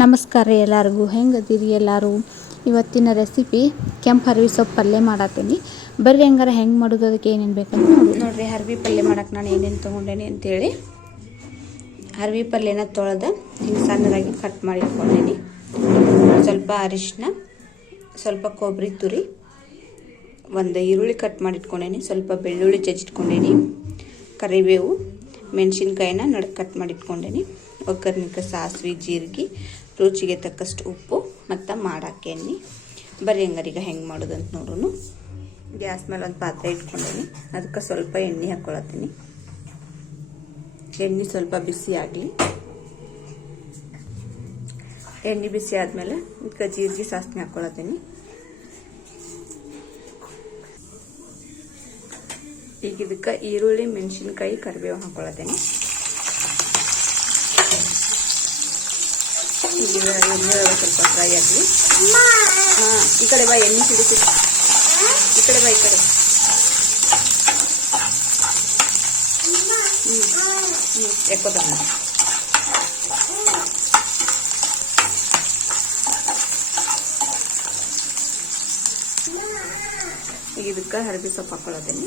ನಮಸ್ಕಾರ ರೀ ಎಲ್ಲರಿಗೂ. ಹೆಂಗದಿರಿ ಎಲ್ಲರೂ? ಇವತ್ತಿನ ರೆಸಿಪಿ ಕೆಂಪು ಹರ್ವಿ ಸೊಪ್ಪು ಪಲ್ಯ ಮಾಡತ್ತೀನಿ ಬರ್ರಿ ಹೆಂಗಾರ ಹೆಂಗೆ ಮಾಡೋದು, ಅದಕ್ಕೆ ಏನೇನು ಬೇಕಂತ ನೋಡಿ. ನೋಡಿರಿ ಹರ್ವಿ ಪಲ್ಯ ಮಾಡಕ್ಕೆ ನಾನು ಏನೇನು ತೊಗೊಂಡೇನಿ ಅಂತೇಳಿ. ಹರ್ವಿ ಪಲ್ಯನ ತೊಳೆದು ಹಿಂಗೆ ಸಣ್ಣದಾಗಿ ಕಟ್ ಮಾಡಿ ಇಟ್ಕೊಂಡೇನಿ ಸ್ವಲ್ಪ ಅರಿಶಿನ ಸ್ವಲ್ಪ ಕೊಬ್ಬರಿ ತುರಿ, ಒಂದು ಈರುಳ್ಳಿ ಕಟ್ ಮಾಡಿ ಇಟ್ಕೊಂಡೇನಿ ಸ್ವಲ್ಪ ಬೆಳ್ಳುಳ್ಳಿ ಜಜ್ಜಿಟ್ಕೊಂಡೇನಿ ಕರಿಬೇವು, ಮೆಣಸಿನ್ಕಾಯಿನ ನಡಕ್ ಕಟ್ ಮಾಡಿಟ್ಕೊಂಡೇನಿ, ಒಗ್ಗರ್ಣಿಕ ಸಾಸಿವೆ, ಜೀರಿಗೆ ರುಚಿಗೆ ತಕ್ಕಷ್ಟು ಉಪ್ಪು ಮತ್ತು ಮಾಡಾಕೆ ಎಣ್ಣೆ. ಬರೀ ಹಂಗಾರೀಗ ಹೆಂಗೆ ಮಾಡೋದಂತ ನೋಡೋಣ ಗ್ಯಾಸ್ ಮೇಲೆ ಒಂದು ಪಾತ್ರೆ ಇಟ್ಕೊಂಡೀನಿ. ಅದಕ್ಕೆ ಸ್ವಲ್ಪ ಎಣ್ಣೆ ಹಾಕ್ಕೊಳತ್ತೀನಿ. ಎಣ್ಣೆ ಸ್ವಲ್ಪ ಬಿಸಿ ಆಗಲಿ. ಎಣ್ಣೆ ಬಿಸಿ ಆದಮೇಲೆ ಇದಕ್ಕೆ ಜೀರಿಗೆ ಸಾಸಿವೆ ಹಾಕ್ಕೊಳತ್ತೀನಿ. ಈಗ ಇದಕ್ಕೆ ಈರುಳ್ಳಿ, ಮೆಣಸಿನ್ಕಾಯಿ, ಕರಿಬೇವು ಹಾಕ್ಕೊಳತ್ತೀನಿ. ಈಗ ಎಣ್ಣೆ ಸ್ವಲ್ಪ ಫ್ರೈ ಆಗಲಿ ಹಾಂ ಈ ಕಡೆ ಬಾ ಎಣ್ಣೆ ಸಿಡಿಸಿ ಈ ಕಡೆ ಬಾ ಈ ಕಡೆ ಹ್ಞೂ ಹ್ಞೂ ಎಕ್ಕೋತಮ್ಮ ಈಗ ಇದಕ್ಕೆ ಹರಬಿ ಸೊಪ್ಪು ಹಾಕ್ಕೊಳ್ಳೋದೇನೆ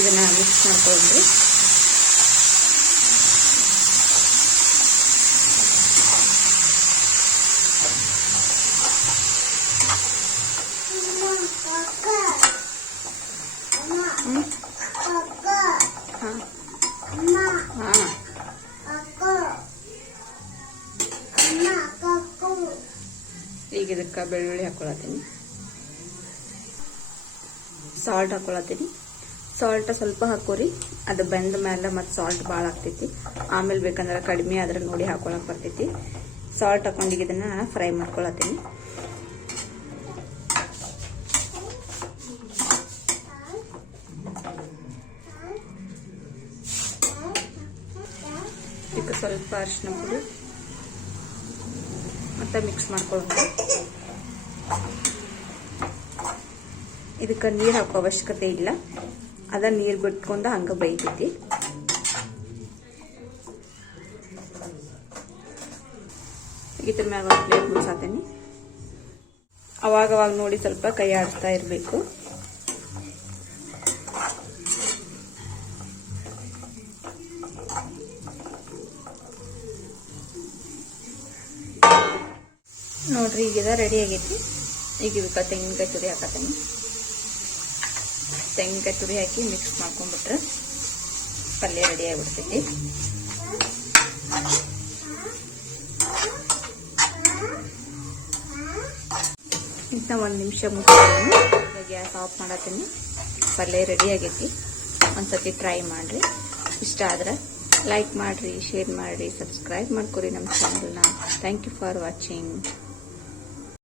ಇದನ್ನ ಮಿಕ್ಸ್ ಮಾಡ್ಕೊಂಡ್ರಿ ಈಗ ಇದಕ್ಕೆ ಬೆಳ್ಳುಳ್ಳಿ ಹಾಕೊಳತ್ತೀನಿ. ಸಾಲ್ಟ್ ಹಾಕೊಳತ್ತೀನಿ. ಸಾಲ್ಟ್ ಸ್ವಲ್ಪ ಹಾಕೋರಿ. ಅದು ಬೆಂದ ಮೇಲೆ ಮತ್ತು ಸಾಲ್ಟ್ ಭಾಳ ಆಗ್ತೈತಿ. ಆಮೇಲೆ ಬೇಕಂದ್ರೆ ಕಡಿಮೆ ಆದ್ರೆ ನೋಡಿ ಹಾಕೊಳಕ್ ಬರ್ತೈತಿ. ಸಾಲ್ಟ್ ಹಾಕೊಂಡಿಗೆ ಇದನ್ನ ನಾನು ಫ್ರೈ ಮಾಡ್ಕೊಳತ್ತೀನಿ. ಇದಕ್ಕೆ ಸ್ವಲ್ಪ ಅರಿಶಿನ ಪುಡಿ. ಮತ್ತೆ ಮಿಕ್ಸ್ ಮಾಡ್ಕೊಳ್ಳೋಣ ಇದಕ್ಕೆ ನೀರು ಹಾಕೋ ಅವಶ್ಯಕತೆ ಇಲ್ಲ. ಅದ ನೀರು ಬಿಟ್ಕೊಂಡು ಹಂಗೆ ಬೈತೈತಿ ಇದ್ರ ಮ್ಯಾಗ ಪ್ಲೇಟ್ ಮುಗಿಸಾತೇನಿ. ಅವಾಗ ಅವಾಗ ನೋಡಿ ಸ್ವಲ್ಪ ಕೈ ಆಡ್ತಾ ಇರಬೇಕು. ನೋಡ್ರಿ ಈಗ ರೆಡಿ ಆಗೈತಿ. ಈಗ ಇದಕ್ಕೆ ತೆಂಗಿನಕಾಯಿ ತುರಿ ಹಾಕತ್ತೀನಿ ತೆಂಗಿನಕಾಯಿ ತುರಿ ಹಾಕಿ ಮಿಕ್ಸ್ ಮಾಡ್ಕೊಂಡ್ಬಿಟ್ರೆ ಪಲ್ಯ ರೆಡಿ ಆಗಿಬಿಡ್ತೈತಿ. ಇಂಥ ಒಂದು ನಿಮಿಷ ಮುಗಿಸ್ತೀನಿ ಗ್ಯಾಸ್ ಆಫ್ ಮಾಡತ್ತೀನಿ. ಪಲ್ಯ ರೆಡಿ ಆಗೈತಿ. ಒಂದ್ಸತಿ ಟ್ರೈ ಮಾಡಿರಿ. ಇಷ್ಟ ಆದ್ರೆ ಲೈಕ್ ಮಾಡಿರಿ ಶೇರ್ ಮಾಡಿರಿ ಸಬ್ಸ್ಕ್ರೈಬ್ ಮಾಡ್ಕೊರಿ ನಮ್ಮ ಚಾನಲ್ನ ಥ್ಯಾಂಕ್ ಯು ಫಾರ್ ವಾಚಿಂಗ್